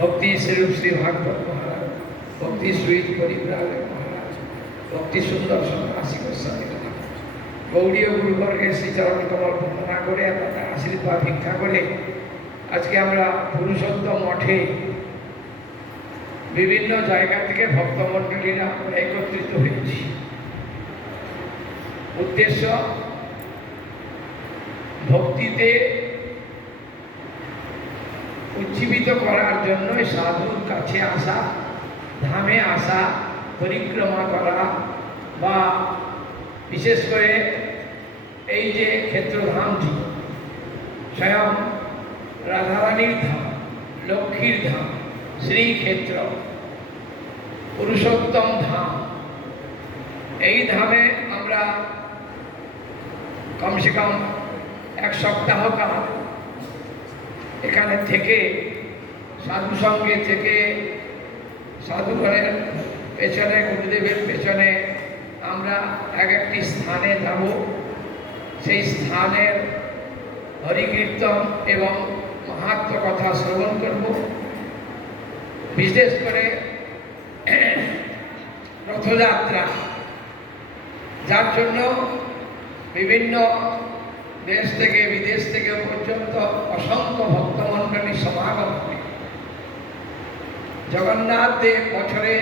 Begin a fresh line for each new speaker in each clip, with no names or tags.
ভক্তি স্বরূপ শ্রী ভাগবত মহারাজ, ভক্তি সুইট পরিব্রাগ মহারাজ, ভক্তি সুন্দর সন্ন্যাসী গোস্বামী গৌরীয় গুরুবর্গের শ্রীচরণ কমল বন্দনা করে আপনার আশীর্বাদ ভিক্ষা করে, আজকে আমরা পুরুষোত্তম মঠে বিভিন্ন জায়গা থেকে ভক্তমণ্ডলীরা আমরা একত্রিত হয়েছি। উদ্দেশ্য, ভক্তিতে উজ্জীবিত করার জন্য সাধুর কাছে আসা, ধামে আসা, পরিক্রমা করা বা বিশেষ করে এই যে ক্ষেত্রধামটি, স্বয়ং রাধারানীর ধাম, লক্ষ্মীর ধাম, শ্রীক্ষেত্র, পুরুষোত্তম ধাম, এই ধামে আমরা কমসে কম এক সপ্তাহ কাল এখানে থেকে সাধু সঙ্গে থেকে সাধুঘরের পেছনে, গুরুদেবের পেছনে আমরা এক একটি স্থানে যাব। সেই স্থানের হরিকীর্তন এবং মাহাত্ম কথা শ্রবণ করব। বিশেষ করে রথযাত্রা। যার জন্য বিভিন্ন দেশ থেকে, বিদেশ থেকে পর্যন্ত অসংখ্য ভক্তমণ্ডলী সমাগম জগন্নাথ দেব বছরে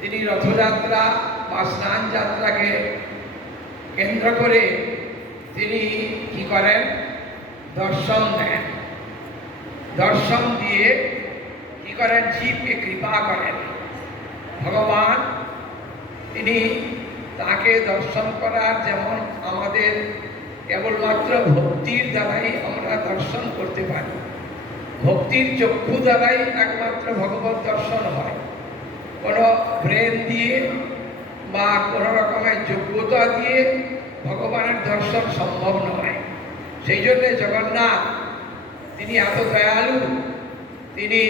তিনি রথযাত্রা বা স্নান যাত্রাকে কেন্দ্র করে তিনি কি করেন? দর্শন দেন। দর্শন দিয়ে কি করেন? জীবকে কৃপা করেন। ভগবান, তিনি তাকে দর্শন করার যেমন আমাদের কেবলমাত্র ভক্তির দ্বারাই আমরা দর্শন করতে পারি। ভক্তির চক্ষু দ্বারাই একমাত্র ভগবত দর্শন হয়। কোনো ব্রেন দিয়ে বা কোনো রকমের যোগ্যতা দিয়ে ভগবানের দর্শন সম্ভব নয়। সেই জন্যে জগন্নাথ, তিনি এত দয়ালু, তিনি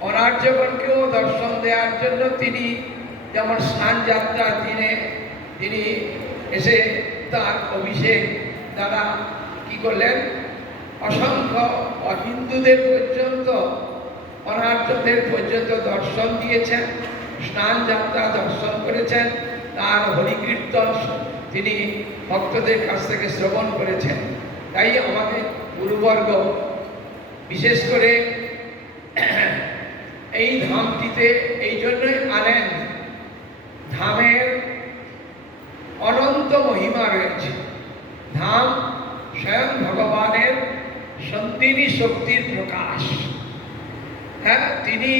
অনার্যগণকেও দর্শন দেওয়ার জন্য তিনি যেমন স্নান যাত্রার দিনে তিনি এসে তার অভিষেক। তারা কি করলেন? অসংখ্য অহিন্দুদের পর্যন্ত, অনার্যদের পর্যন্ত দর্শন দিয়েছেন, স্নান যাত্রা দর্শন করেছেন, তার হরিকীর্তন তিনি ভক্তদের কাছ থেকে শ্রবণ করেছেন। তাই আমাদের গুরুবর্গ, বিশেষ করে এই ধামটিতে এই জন্যই আনেন। ধামের অনন্ত মহিমা রয়েছে ধাম স্বয়ং ভগবানের সন্তিনী শক্তির প্রকাশ। হ্যাঁ তিনি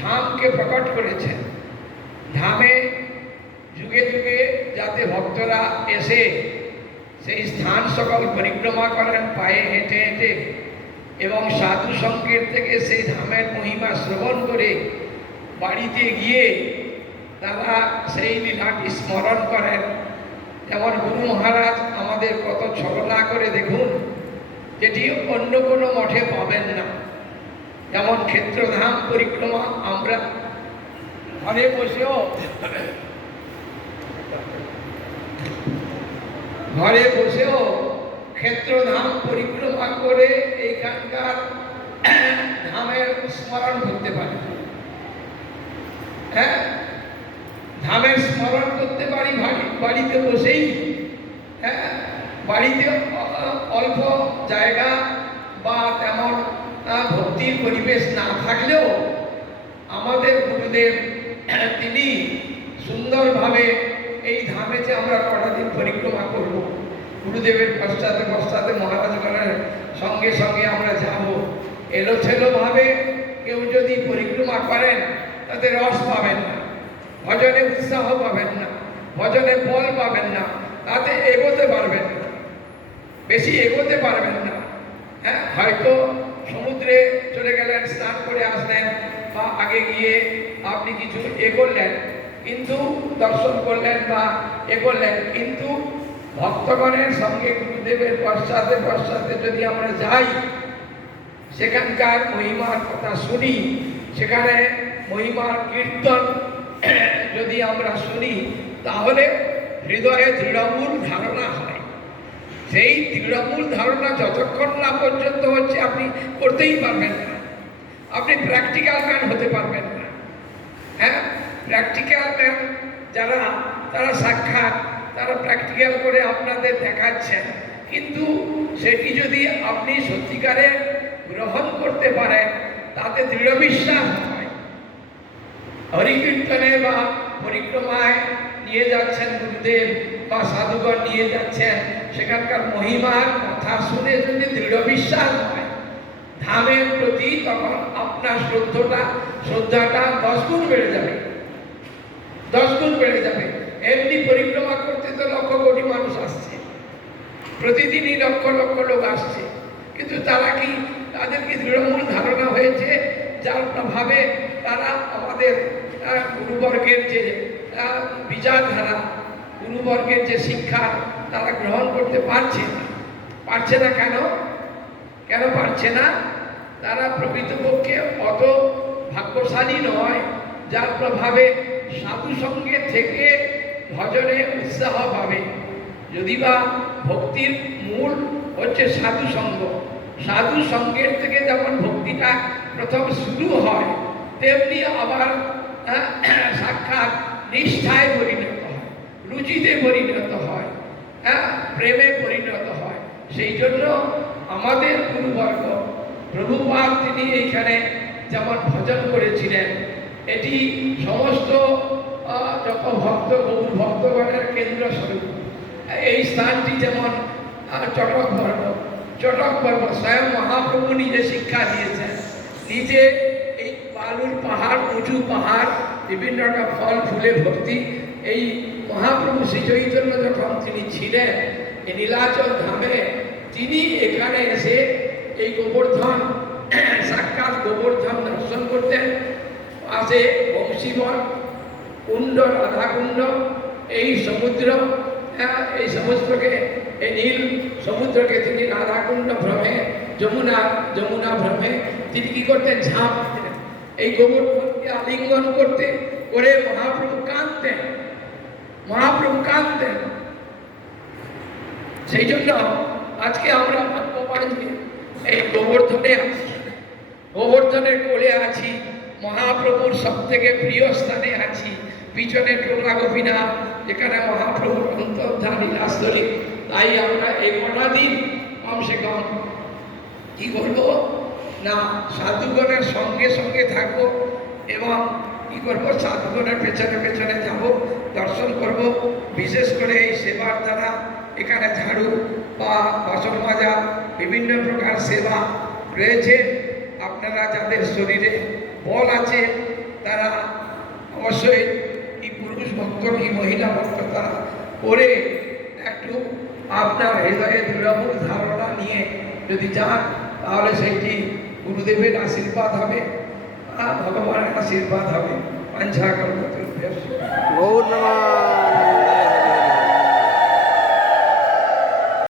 ধামকে প্রকট করেছেন। ধামে যুগে যুগে যাতে ভক্তরা এসে সেই স্থান সকল পরিক্রমা করেন, পায়ে হেঁটে হেঁটে, এবং সাধু সংকেত থেকে সেই ধামের মহিমা শ্রবণ করে বাড়িতে গিয়ে তারা সেই লীলাটি স্মরণ করেন। যেমন গুরু মহারাজ আমাদের কত ছলনা করে দেখুন, যেটি অন্য কোনো মঠে পাবেন না। যেমন ক্ষেত্রধাম পরিক্রমা, আমরা ঘরে বসেও ঘরে বসেও ক্ষেত্রধাম পরিক্রমা করে এইখানকার ধামের স্মরণ করতে পারে। হ্যাঁ? ধামের স্মরণ করতে পারি বাড়িতে বসেই। হ্যাঁ বাড়িতে অল্প জায়গা বা তেমন ভক্তির পরিবেশ না থাকলেও আমাদের গুরুদেব, তিনি সুন্দরভাবে এই ধামে যে আমরা কটা দিন পরিক্রমা করব, গুরুদেবের পশ্চাতে পশ্চাতে মহারাজগণের সঙ্গে সঙ্গে আমরা যাব। এলোছেলোভাবে কেউ যদি পরিক্রমা করেন, তাতে রস পাবেন না। ভজনে উৎসাহ পাবেন না, ভজনে ফল পাবেন না, তাতে এগোতে পারবেন না, বেশি এগোতে পারবেন না। হ্যাঁ হয়তো সমুদ্রে চলে গেলেন, স্নান করে আসলেন, বা আগে গিয়ে আপনি কিছু এ করলেন কিন্তু দর্শন করলেন বা এ করলেন কিন্তু ভক্তগণের সঙ্গে গুরুদেবের পশ্চাতে পশ্চাতে যদি আমরা যাই, সেখানকার মহিমার কথা শুনি, সেখানে মহিমার কীর্তন যদি আমরা শুনি, তাহলে হৃদয়ে দৃঢ়মূল ধারণা হয়। সেই দৃঢ়মূল ধারণা যতক্ষণ না পর্যন্ত হচ্ছে, আপনি করতেই পারবেন না। আপনি প্র্যাকটিক্যাল ম্যান হতে পারবেন না। হ্যাঁ প্র্যাকটিক্যাল ম্যান যারা, তারা সাক্ষাৎ, তারা প্র্যাকটিক্যাল করে আপনাদের দেখাচ্ছেন। কিন্তু সেটি যদি আপনি সত্যিকারে গ্রহণ করতে পারেন, তাতে দৃঢ় বিশ্বাস হয় হরিকীর্তনে বা পরিক্রমায় নিয়ে যাচ্ছেন গুরুদেব, বা সাধুগণ নিয়ে যাচ্ছেন। সেখানকার মহিমার কথা শুনে যদি দৃঢ় বিশ্বাস হয়, ধামের প্রতি তখন আপনার শ্রদ্ধাটা শ্রদ্ধাটা দশ গুণ বেড়ে যাবে। দশ গুণ বেড়ে যাবে। এমনি পরিক্রমা করতে তো লক্ষ কোটি মানুষ আসছে। প্রতিদিনই লক্ষ লক্ষ লোক আসছে। কিন্তু তারা কি তাদের কি দৃঢ়মূল ধারণা হয়েছে? যার প্রভাবে তারা আমাদের গুরুবর্গের যে বিচারধারা, গুরুবর্গের যে শিক্ষা তারা গ্রহণ করতে পারছে না। পারছে না কেন? কেন পারছে না? তারা প্রকৃতপক্ষে অত ভাগ্যশালী নয়, যার প্রভাবে সাধু সঙ্গে থেকে ভজনে উৎসাহ পাবে। যদি বা ভক্তির মূল হচ্ছে সাধু সঙ্গ। সাধু সঙ্গের থেকে যেমন ভক্তিটা প্রথম শুরু হয়, তেমনি আবার সাক্ষাৎ নিষ্ঠায় পরিণত হয়, রুচিতে পরিণত হয় হ্যাঁ প্রেমে পরিণত হয়। সেই জন্য আমাদের গুরুবর্গ, প্রভুপাদ তিনি এইখানে যেমন ভজন করেছিলেন, এটি সমস্ত যত ভক্ত গৌর ভক্তগণের কেন্দ্র স্বরূপ। এই স্থানটি যেমন চটক পর্ব চটক পর্ব স্বয়ং মহাপ্রভু নিজে শিক্ষা দিয়েছেন, নিজে বালুর পাহাড় উঁচু পাহাড় বিভিন্ন রকম ফল ফুলে ভর্তি। এই মহাপ্রভু শ্রী চৈতন্য যখন তিনি ছিলেন এই নীলাচল ধামে তিনি এখানে এসে এই গোবর্ধন সাক্ষাৎ গোবর্ধন দর্শন করতেন। পাশে বংশীবন কুণ্ড রাধাকুণ্ড এই সমুদ্র হ্যাঁ, এই সমুদ্রকে এই নীল সমুদ্রকে তিনি রাধাকুণ্ড ভ্রমে যমুনা যমুনা ভ্রমে। তিনি কি করতেন? ঝাঁপ এই গোবর্ধনকে আলিঙ্গন করতে, করে মহাপ্রভু কাঁদতেন মহাপ্রভু কাঁদতেন। সেই জন্য আজকে আমরা ভাগ্যবান যে এই গোবর্ধনে আছি গোবর্ধনের কোলে আছি, মহাপ্রভুর সব থেকে প্রিয় স্থানে আছি। পিছনে টোলা গোপীনাথ, যেখানে মহাপ্রভুর অন্তর্ধান লীলাস্থলী তাই আমরা এই কটা দিন কমসে কম কি করব না, সাধুগণের সঙ্গে সঙ্গে থাকব এবং কি করব, সাধুগণের পেছনে পেছনে যাব, দর্শন করব, বিশেষ করে এই সেবার দ্বারা এখানে ঝাড়ু বা বাসন মাজা, বিভিন্ন প্রকার সেবা রয়েছে। আপনারা যাদের শরীরে বল আছে, তারা অবশ্যই কি পুরুষ ভক্ত কি মহিলা ভক্ত, তারা করে একটু আপনার হৃদয়ে দৃঢ়মূল ধারণা নিয়ে যদি যান, তাহলে সেইটি গুরুদেবের আশীর্বাদ হবে আর ভগবানের আশীর্বাদ হবে। পাঞ্ছা কর্ম
গৌর নমঃ